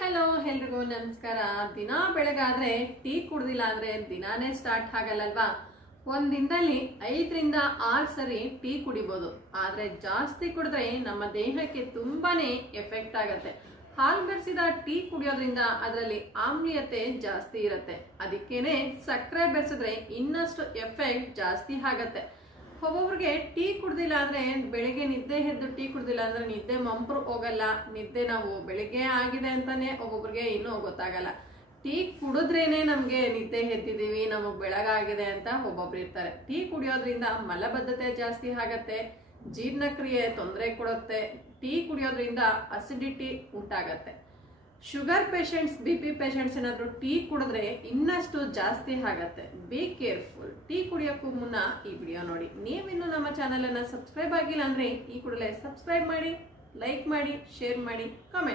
Hello ಎಲ್ರಿಗೂ ನಮಸ್ಕಾರ. ದಿನ ಬೆಳಗಾದ್ರೆ ಟೀ ಕುಡ್ದಿಲ್ಲ ಅಂದ್ರೆ ದಿನಾನೇ ಸ್ಟಾರ್ಟ್ ಆಗಲ್ಲಲ್ವಾ. ಒಂದ್ ದಿನದಲ್ಲಿ 5ರಿಂದ 6 ಸರಿ ಟೀ ಕುಡಿಬೋದು. ಆದ್ರೆ ಜಾಸ್ತಿ ಕುಡಿದ್ರೆ ನಮ್ಮ ದೇಹಕ್ಕೆ ತುಂಬಾನೇ ಎಫೆಕ್ಟ್ ಆಗತ್ತೆ. ಹಾಲು ಬೆರೆಸಿದ ಟೀ ಕುಡಿಯೋದ್ರಿಂದ ಅದರಲ್ಲಿ ಆಮ್ಲೀಯತೆ ಜಾಸ್ತಿ ಇರುತ್ತೆ. ಅದಕ್ಕೇನೆ ಸಕ್ಕರೆ ಬೆರೆಸಿದ್ರೆ ಇನ್ನಷ್ಟು ಎಫೆಕ್ಟ್ ಜಾಸ್ತಿ ಆಗತ್ತೆ. ಒಬ್ಬೊಬ್ರಿಗೆ ಟೀ ಕುಡ್ದಿಲ್ಲ ಅಂದ್ರೆ ಬೆಳಿಗ್ಗೆ ನಿದ್ದೆ ಎದ್ದು ಟೀ ಕುಡ್ದಿಲ್ಲ ಅಂದ್ರೆ ನಿದ್ದೆ ಮಂಪ್ರು ಹೋಗಲ್ಲ. ನಿದ್ದೆ ನಾವು ಬೆಳಿಗ್ಗೆ ಆಗಿದೆ ಅಂತಾನೆ ಒಬ್ಬೊಬ್ರಿಗೆ ಇನ್ನೂ ಗೊತ್ತಾಗಲ್ಲ. ಟೀ ಕುಡಿದ್ರೇನೆ ನಮ್ಗೆ ನಿದ್ದೆ ಎದ್ದಿದೀವಿ, ನಮಗ್ ಬೆಳಗಾಗಿದೆ ಅಂತ ಒಬ್ಬೊಬ್ರು ಇರ್ತಾರೆ. ಟೀ ಕುಡಿಯೋದ್ರಿಂದ ಮಲಬದ್ಧತೆ ಜಾಸ್ತಿ ಆಗತ್ತೆ, ಜೀರ್ಣಕ್ರಿಯೆ ತೊಂದರೆ ಕೊಡುತ್ತೆ. ಟೀ ಕುಡಿಯೋದ್ರಿಂದ ಅಸಿಡಿಟಿ ಉಂಟಾಗತ್ತೆ. ಶುಗರ್ ಪೇಷಂಟ್ಸ್, BP ಪೇಷಂಟ್ಸ್ ಏನಾದ್ರು ಟೀ ಕುಡಿದ್ರೆ ಇನ್ನಷ್ಟು ಜಾಸ್ತಿ ಆಗತ್ತೆ. Be careful. ಟೀ ಕುಡಿಯೋಕ್ಕೂ ಮುನ್ನ ಈ ವಿಡಿಯೋ ನೋಡಿ. ನೀವಿನ್ನು ನಮ್ಮ ಚಾನಲ್ ಅನ್ನ ಸಬ್ಸ್ಕ್ರೈಬ್ ಆಗಿಲ್ಲ ಅಂದ್ರೆ ಈ ಕೂಡಲೇ ಸಬ್ಸ್ಕ್ರೈಬ್ ಮಾಡಿ, ಲೈಕ್ ಮಾಡಿ, ಶೇರ್ ಮಾಡಿ, ಕಾಮೆಂಟ್